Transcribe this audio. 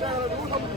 Ja, du, du, du, du.